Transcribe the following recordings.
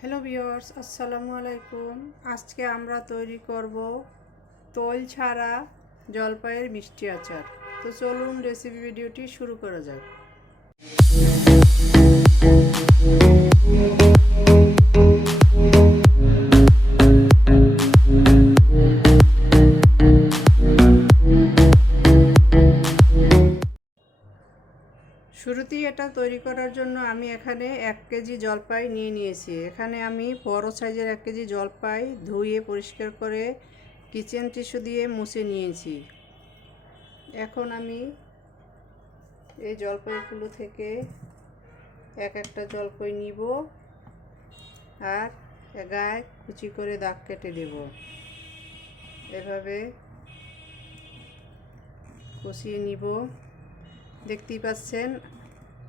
Hello viewers, আসসালামু আলাইকুম। আজকে আমরা তৈরি করব তৈল ছাড়া জলপাইয়ের মিষ্টি আচার। তো চলুন রেসিপি ভিডিওটি শুরু করা যাক। শুরুতেই এটা তৈরি করার জন্য আমি এখানে এক কেজি জলপাই নিয়ে নিয়েছি। এখানে আমি বড় সাইজের এক কেজি জলপাই ধুয়ে পরিষ্কার করে কিচেন টিস্যু দিয়ে মুছে নিয়েছি। এখন আমি এই জলপাইগুলো থেকে এক একটা জলপাই নিব আর গায়ে কুচি করে দাগ কেটে দেব। এভাবে কষিয়ে নিব। দেখতেই পাচ্ছেন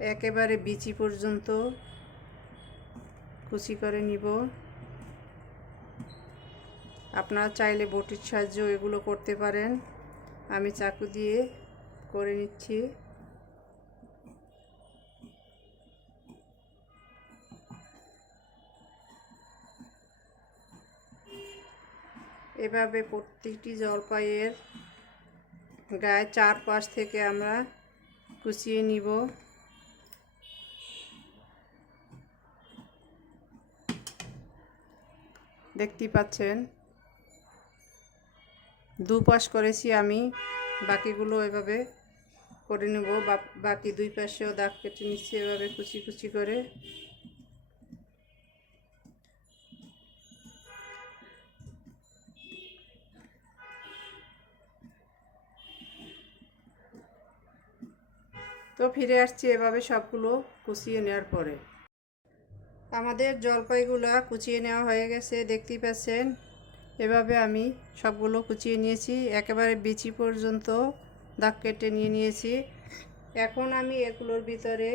একেবারে বিচি পর্যন্ত কুচি করে নিব। আপনারা চাইলে বটির সাহায্য এগুলো করতে পারেন। আমি চাকু দিয়ে করে নিচ্ছি। এভাবে প্রত্যেকটি জলপাইয়ের গায়ে চারপাশ থেকে আমরা কুচিয়ে নিব। দেখতেই পাচ্ছেন। দুপাশ করেছি আমি, বাকিগুলো এভাবে করে নেব। বাকি দুই পাশেও দাগ কেটে নিচ্ছি এভাবে কুচি কুচি করে। তো ফিরে আসছি এভাবে সবগুলো কুচিয়ে নেওয়ার পরে। আমাদের জলপাইগুলো কুচিয়ে নেওয়া হয়ে গেছে, দেখতেই পাচ্ছেন। এভাবে আমি সবগুলো কুচিয়ে নিয়েছি। একেবারে বিচি পর্যন্ত দাগ কেটে নিয়ে নিয়েছি। এখন আমি এগুলোর ভিতরে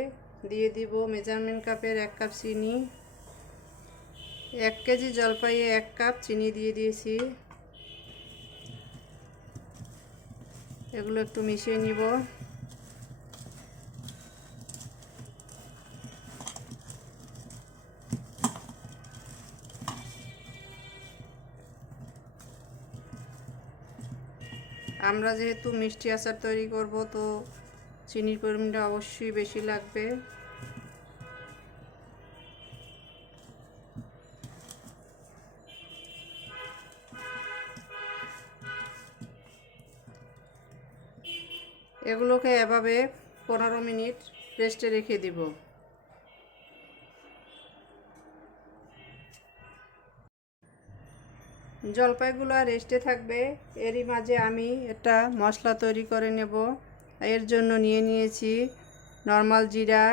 দিয়ে দিব মেজারমেন্ট কাপের এক কাপ চিনি। এক কেজি জলপাইয়ে এক কাপ চিনি দিয়ে দিয়েছি। এগুলো একটু মিশিয়ে নিব। আমরা যেহেতু মিষ্টি আচার তৈরি করব, তো চিনির পরিমাণটা অবশ্যই বেশি লাগবে। এগুলোকে এভাবে পনেরো মিনিট রেস্টে রেখে দিব। জলপাইগুলো রেস্টে থাকবে। এরই মাঝে আমি একটা মশলা তৈরি করে নেব। এর জন্য নিয়ে নিয়েছি নর্মাল জিরা,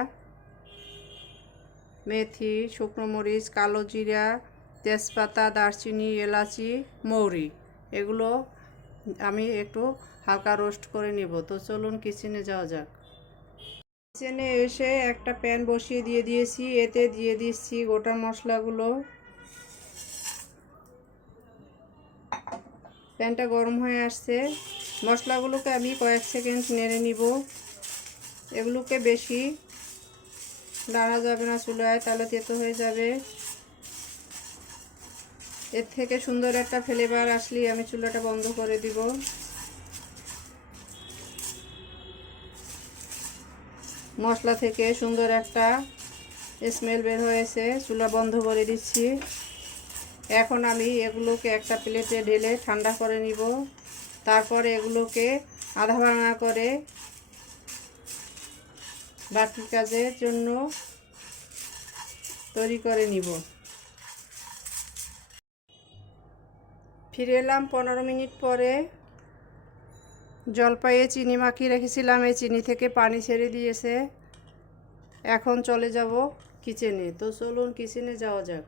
মেথি, শুকনো মরিচ, কালো জিরা, তেজপাতা, দারচিনি, এলাচি, মৌরি। এগুলো আমি একটু হালকা রোস্ট করে নেব। তো চলুন কিচেনে যাওয়া যাক। কিচেনে এসে একটা প্যান বসিয়ে দিয়ে দিয়েছি। এতে দিয়ে দিচ্ছি গোটা মশলাগুলো। প্যানটা গরম হয়ে আসছে। মশলাগুলোকে আমি কয়েক সেকেন্ড নেড়ে নিব। এগুলোকে বেশি নাড়া যাবে না চুলায়, তাহলে তেতো হয়ে যাবে। এর থেকে সুন্দর একটা ফ্লেভার আসলেই আমি চুলাটা বন্ধ করে দিব। মশলা থেকে সুন্দর একটা স্মেল বের হয়েছে। চুলা বন্ধ করে দিচ্ছি। এখন আমি এগুলোকে একটা প্লেটে ঢেলে ঠান্ডা করে নিব। তারপরে এগুলোকে আধা ভাঙা করে বাকি কাজের জন্য তৈরি করে নিব। ফিরে এলাম পনেরো মিনিট পরে। জলপাইয়ে চিনি মাখিয়ে রেখেছিলাম, এই চিনি থেকে পানি ছেড়ে দিয়েছে। এখন চলে যাব কিচেনে। তো চলুন কিচেনে যাওয়া যাক।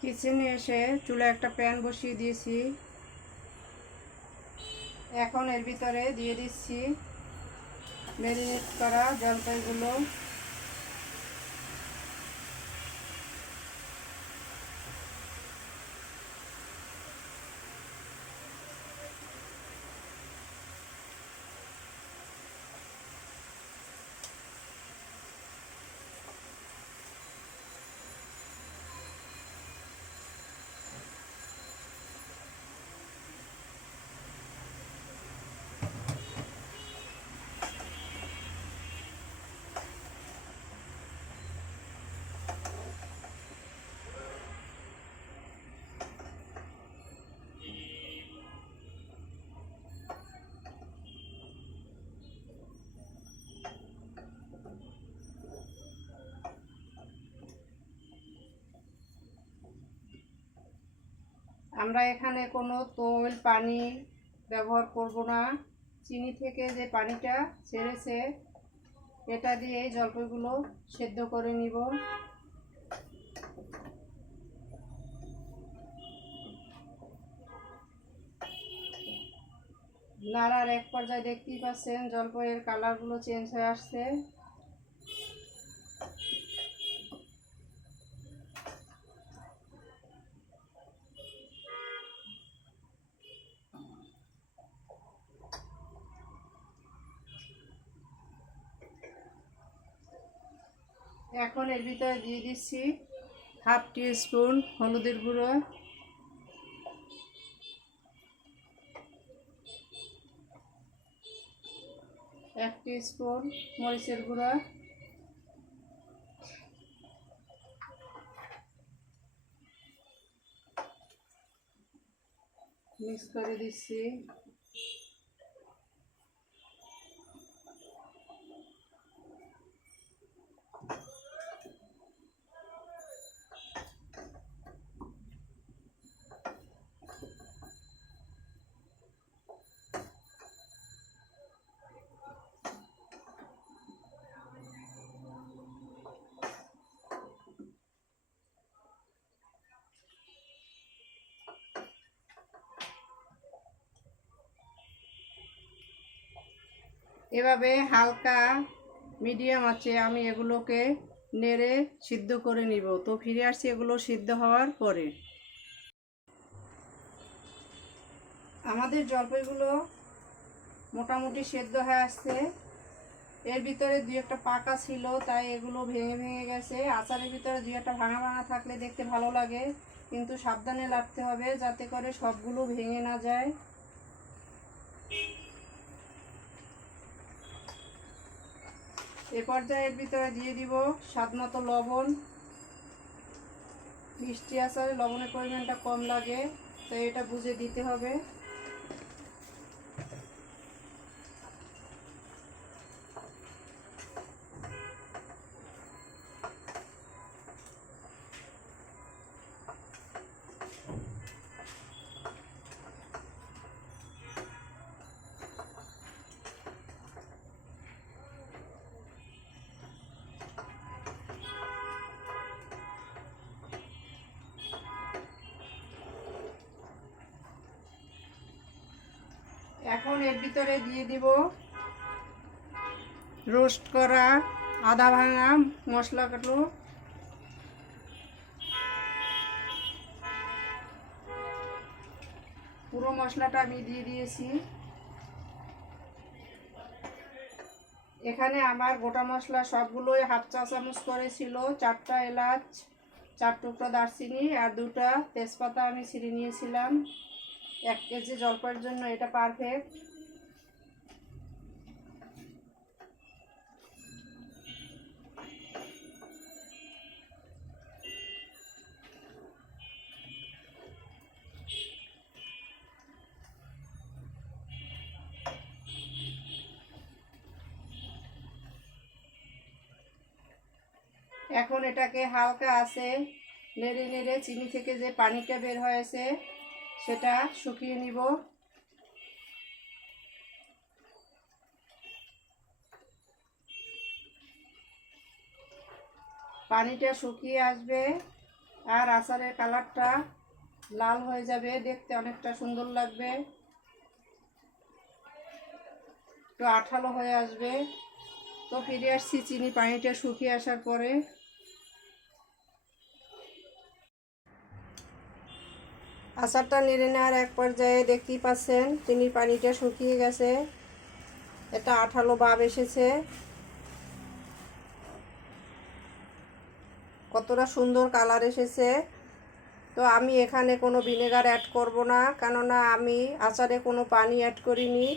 কিচেনে এসে চুলে একটা প্যান বসিয়ে দিয়েছি। এখন এর ভিতরে দিয়ে দিচ্ছি ম্যারিনেট করা জলপাইগুলো। আমরা এখানে কোনো তৈল, পানি ব্যবহার করব না। চিনি থেকে যে পানিটা ছেড়েছে, এটা দিয়ে জলপাইগুলো সেদ্ধ করে নিব। নাড়ার এক পর্যায়ে দেখতেই পাচ্ছেন জলপাইয়ের কালারগুলো চেঞ্জ হয়ে আসছে। এখন এর ভিতরে দিয়ে দিচ্ছি হাফ টি স্পুন হলুদের গুঁড়ো। এক টি স্পুন মরিচের গুঁড়ো। মিক্স করে দিচ্ছি। এভাবে হালকা, মিডিয়াম আছে, আমি এগুলোকে নেড়ে সিদ্ধ করে নিব। তো ফিরে আসছি এগুলো সিদ্ধ হওয়ার পরে। আমাদের জলপাইগুলো মোটামুটি সেদ্ধ হয়ে আসছে। এর ভিতরে দুই একটা পাকা ছিল, তাই এগুলো ভেঙে ভেঙে গেছে। আচারের ভিতরে দুই একটা ভাঙা ভাঙা থাকলে দেখতে ভালো লাগে, কিন্তু সাবধানে লাগতে হবে যাতে করে সবগুলো ভেঙে না যায়। এ পর্যায়ের ভিতরে দিয়ে দিব স্বাদ মতো লবণ। মিষ্টি আচারে লবণের পরিমাণটা কম লাগে তাই এটা বুঝে দিতে হবে। এখন এর ভিতরে দিয়ে দিব রোস্ট করা আদা ভাঙা মশলা কাটলো পুরো মশলাটা আমি দিয়ে দিয়েছি। এখানে আমার গোটা মশলা সবগুলোই হাফ চা চামচ করে ছিল, চারটা এলাচ, চার টুকরো দারচিনি আর দুটা তেজপাতা আমি ছিঁড়ে নিয়েছিলাম। এক কেজি জলপাইয়ের জন্য এটা পারফেক্ট এখন এটাকে হালকা আছে নেড়ে নেড়ে চিনি থেকে যে পানিটা বের হয়েছে সেটা শুকিয়ে নিব। পানিটা শুকিয়ে আসবে আর আচারের কালারটা লাল হয়ে যাবে, দেখতে অনেকটা সুন্দর লাগবে। একটু আঠালো হয়ে আসবে। তো ফিরে আসছি চিনি পানিটা শুকিয়ে আসার পরে। আচারটা নেড়ে নেওয়ার এক পর্যায়ে দেখতেই পাচ্ছেন চিনির পানিটা শুকিয়ে গেছে। এটা আঠালো ভাব এসেছে। কতটা সুন্দর কালার এসেছে। তো আমি এখানে কোনো ভিনেগার অ্যাড করব না, কেননা আমি আচারে কোনো পানি অ্যাড করিনি।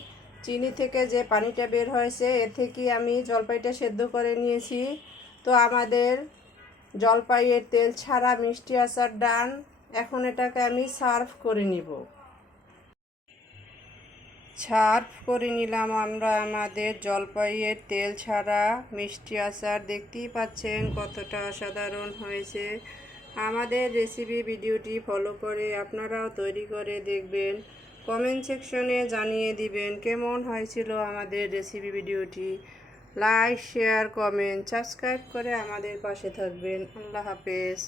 চিনি থেকে যে পানিটা বের হয়েছে, এ থেকেই আমি জলপাইটা সেদ্ধ করে নিয়েছি। তো আমাদের জলপাইয়ের তেল ছাড়া মিষ্টি আচার ডান। এখন এটাকে আমি সার্ভ করে নিব। সার্ভ করে নিলাম আমরা আমাদের জলপাইয়ের তেল ছাড়া। মিষ্টি আচার দেখতেই পাচ্ছেন কতটা অসাধারণ হয়েছে। আমাদের রেসিপি ভিডিওটি ফলো করে আপনারাও তৈরি করে দেখবেন। কমেন্ট সেকশনে জানিয়ে দিবেন কেমন হয়েছিল আমাদের রেসিপি ভিডিওটি। লাইক শেয়ার কমেন্ট সাবস্ক্রাইব করে আমাদের পাশে থাকবেন। আল্লাহ হাফেজ।